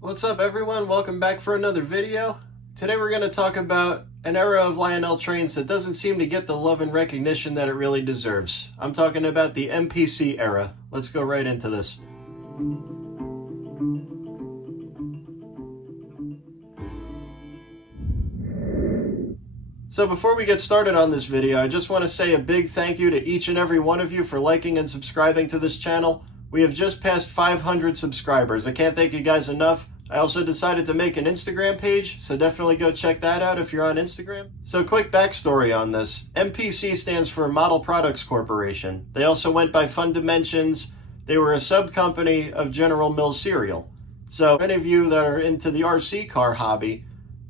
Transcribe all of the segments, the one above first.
What's up everyone? Welcome back for another video. Today we're going to talk about an era of Lionel trains that doesn't seem to get the love and recognition that it really deserves. I'm talking about the MPC era. Let's go right into this. So before we get started on this video, I just want to say a big thank you to each and every one of you for liking and subscribing to this channel. We have just passed 500 subscribers. I can't thank you guys enough. I also decided to make an Instagram page, so definitely go check that out if you're on Instagram. So quick backstory on this. MPC stands for Model Products Corporation. They also went by Fun Dimensions. They were a sub-company of General Mills Cereal. So any of you that are into the RC car hobby,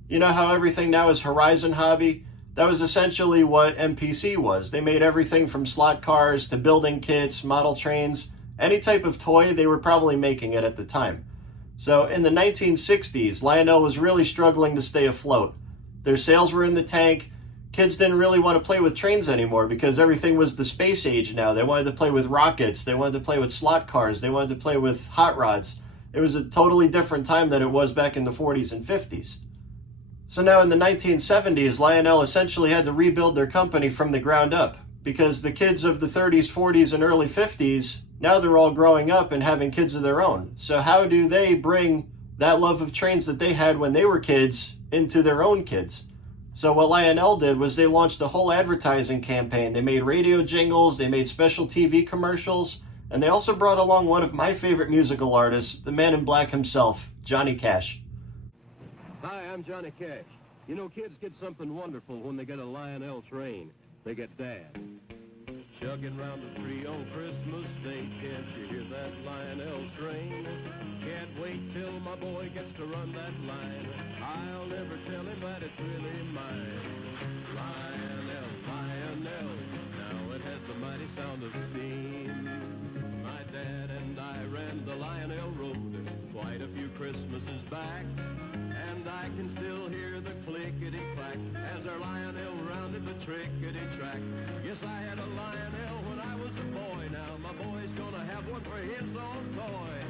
you know how everything now is Horizon Hobby? That was essentially what MPC was. They made everything from slot cars to building kits, model trains, any type of toy, they were probably making it at the time. So in the 1960s, Lionel was really struggling to stay afloat. Their sales were in the tank. Kids didn't really want to play with trains anymore because everything was the space age now. They wanted to play with rockets. They wanted to play with slot cars. They wanted to play with hot rods. It was a totally different time than it was back in the 40s and 50s. So now in the 1970s, Lionel essentially had to rebuild their company from the ground up because the kids of the 30s, 40s, and early 50s, now they're all growing up and having kids of their own. So how do they bring that love of trains that they had when they were kids into their own kids? So what Lionel did was they launched a whole advertising campaign. They made radio jingles, they made special TV commercials, and they also brought along one of my favorite musical artists, the man in black himself, Johnny Cash. Hi, I'm Johnny Cash. You know, kids get something wonderful when they get a Lionel train. They get Dad. Chugging round the tree on Christmas Day. Can't you hear that Lionel train? Can't wait till my boy gets to run that line. I'll never tell him that it's really mine. Lionel, Lionel, now it has the mighty sound of steam. My dad and I ran the Lionel road quite a few Christmases back. And I can still hear the clickety-clack as our Lionel rounded the trickety-track. Yes, I had a Lionel when I was a boy. Now my boy's gonna have one for his own toy.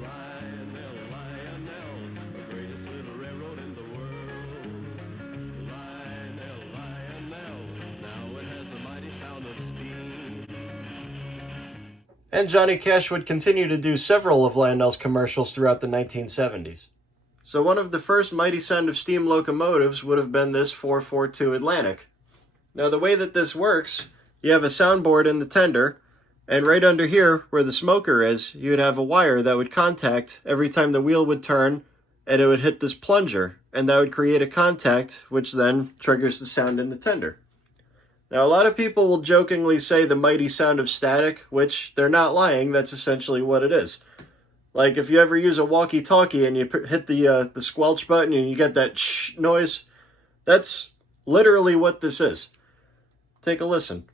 Lionel, Lionel, the greatest little railroad in the world. Lionel, Lionel, now it has the mighty sound of steam. And Johnny Cash would continue to do several of Lionel's commercials throughout the 1970s. So one of the first mighty sound of steam locomotives would have been this 442 Atlantic. Now the way that this works, you have a soundboard in the tender, and right under here where the smoker is, you would have a wire that would contact every time the wheel would turn, and it would hit this plunger, and that would create a contact, which then triggers the sound in the tender. Now a lot of people will jokingly say the mighty sound of static, which they're not lying, that's essentially what it is. Like if you ever use a walkie-talkie and you hit the squelch button and you get that shh noise, that's literally what this is. Take a listen.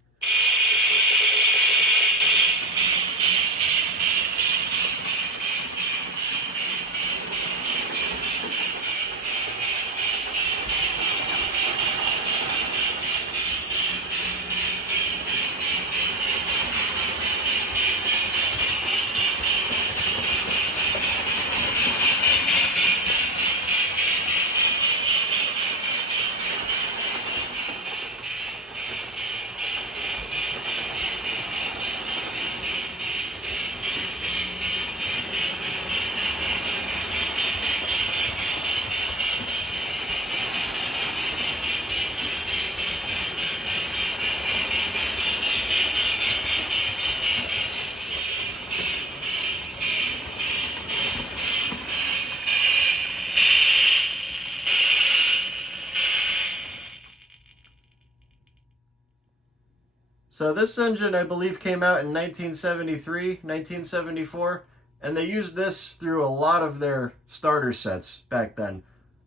So this engine, I believe, came out in 1973, 1974, and they used this through a lot of their starter sets back then.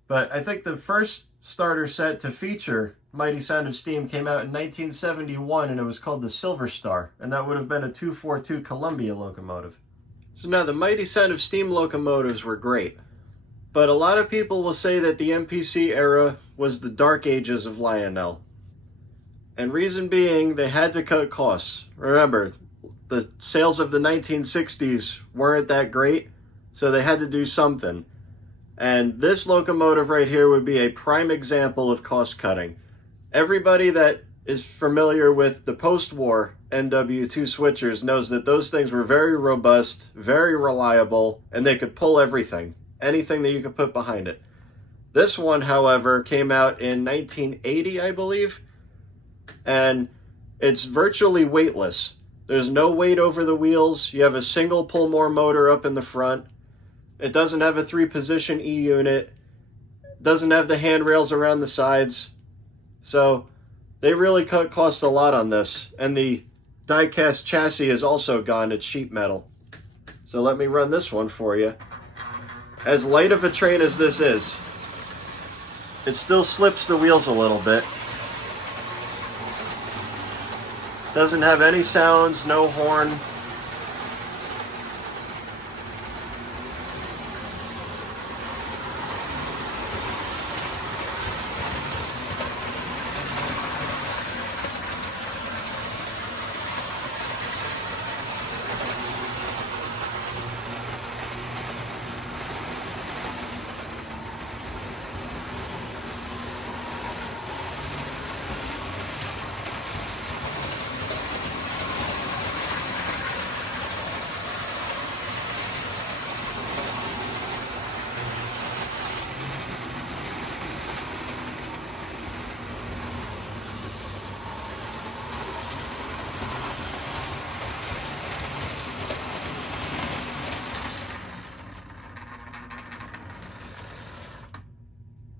But I think the first starter set to feature Mighty Sound of Steam came out in 1971, and it was called the Silver Star, and that would have been a 242 Columbia locomotive. So now the Mighty Sound of Steam locomotives were great, but a lot of people will say that the MPC era was the dark ages of Lionel. And reason being, they had to cut costs. Remember, the sales of the 1960s weren't that great, so they had to do something. And this locomotive right here would be a prime example of cost cutting. Everybody that is familiar with the post-war NW2 switchers knows that those things were very robust, very reliable, and they could pull everything, anything that you could put behind it. This one, however, came out in 1980, I believe, and it's virtually weightless. There's no weight over the wheels. You have a single pull-more motor up in the front. It doesn't have a 3-position E-unit. Doesn't have the handrails around the sides. So they really cut cost a lot on this. And the die-cast chassis is also gone. It's sheet metal. So let me run this one for you. As light of a train as this is, it still slips the wheels a little bit. Doesn't have any sounds, no horn.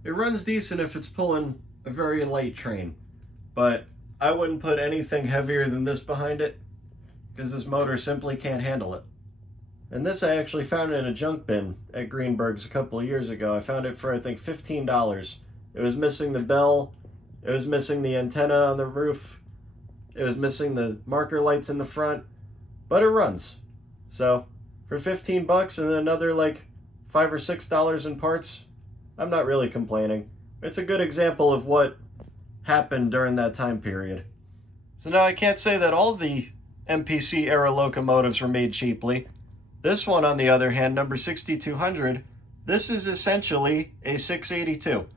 It runs decent if it's pulling a very light train, but I wouldn't put anything heavier than this behind it because this motor simply can't handle it. And this I actually found in a junk bin at Greenberg's a couple of years ago. I found it for I think $15. It was missing the bell, it was missing the antenna on the roof, it was missing the marker lights in the front, but it runs. So for 15 bucks and then another like $5 or $6 in parts, I'm not really complaining. It's a good example of what happened during that time period. So now I can't say that all the MPC era locomotives were made cheaply. This one, on the other hand, number 6200, this is essentially a 682.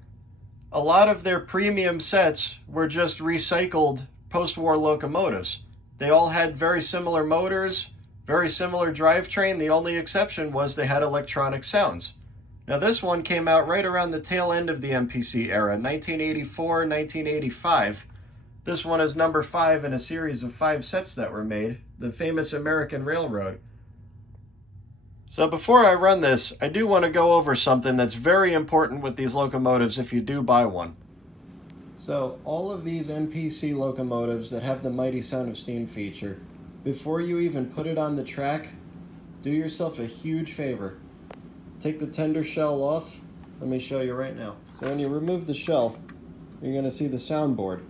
A lot of their premium sets were just recycled post-war locomotives. They all had very similar motors, very similar drivetrain. The only exception was they had electronic sounds. Now this one came out right around the tail end of the MPC era, 1984, 1985. This one is number 5 in a series of 5 sets that were made, the famous American Railroad. So before I run this, I do want to go over something that's very important with these locomotives if you do buy one. So all of these MPC locomotives that have the Mighty Sound of Steam feature, before you even put it on the track, do yourself a huge favor. Take the tender shell off. Let me show you right now. So when you remove the shell, you're going to see the soundboard.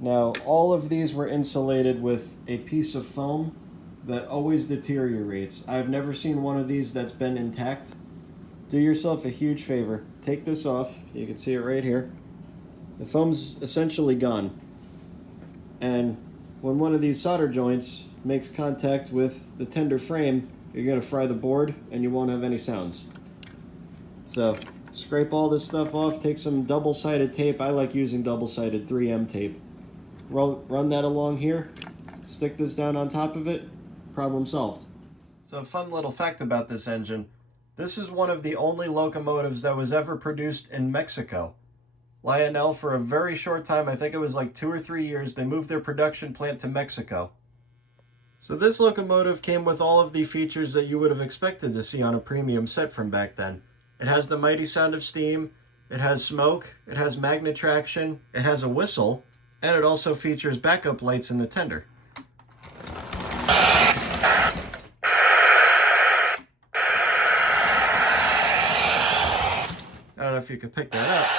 Now, all of these were insulated with a piece of foam that always deteriorates. I've never seen one of these that's been intact. Do yourself a huge favor. Take this off. You can see it right here. The foam's essentially gone. And when one of these solder joints makes contact with the tender frame, you're going to fry the board and you won't have any sounds. So scrape all this stuff off, take some double-sided tape. I like using double-sided 3M tape. Run that along here, stick this down on top of it, problem solved. So a fun little fact about this engine, this is one of the only locomotives that was ever produced in Mexico. Lionel, for a very short time, I think it was like 2 or 3 years, they moved their production plant to Mexico. So this locomotive came with all of the features that you would have expected to see on a premium set from back then. It has the Mighty Sound of Steam, it has smoke, it has magnet traction, it has a whistle, and it also features backup lights in the tender. I don't know if you could pick that up.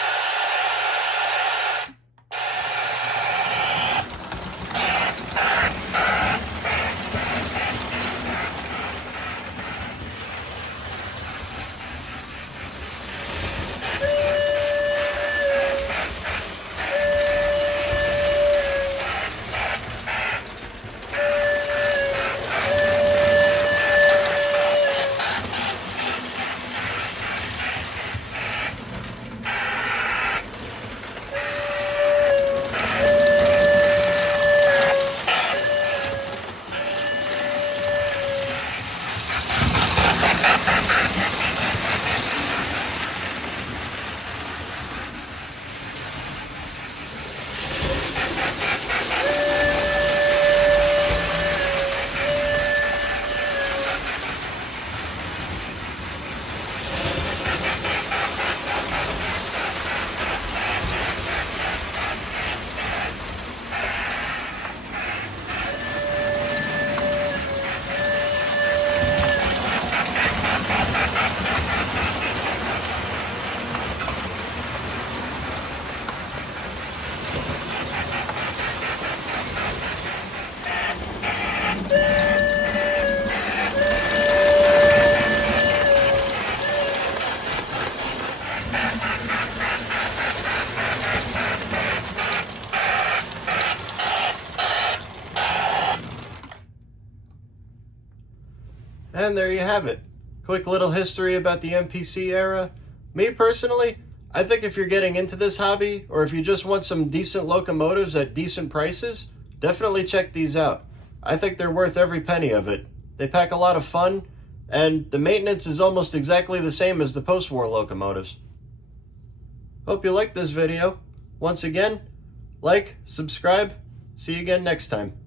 And there you have it. Quick little history about the MPC era. Me personally, I think if you're getting into this hobby, or if you just want some decent locomotives at decent prices, definitely check these out. I think they're worth every penny of it. They pack a lot of fun, and the maintenance is almost exactly the same as the post-war locomotives. Hope you liked this video. Once again, like, subscribe. See you again next time.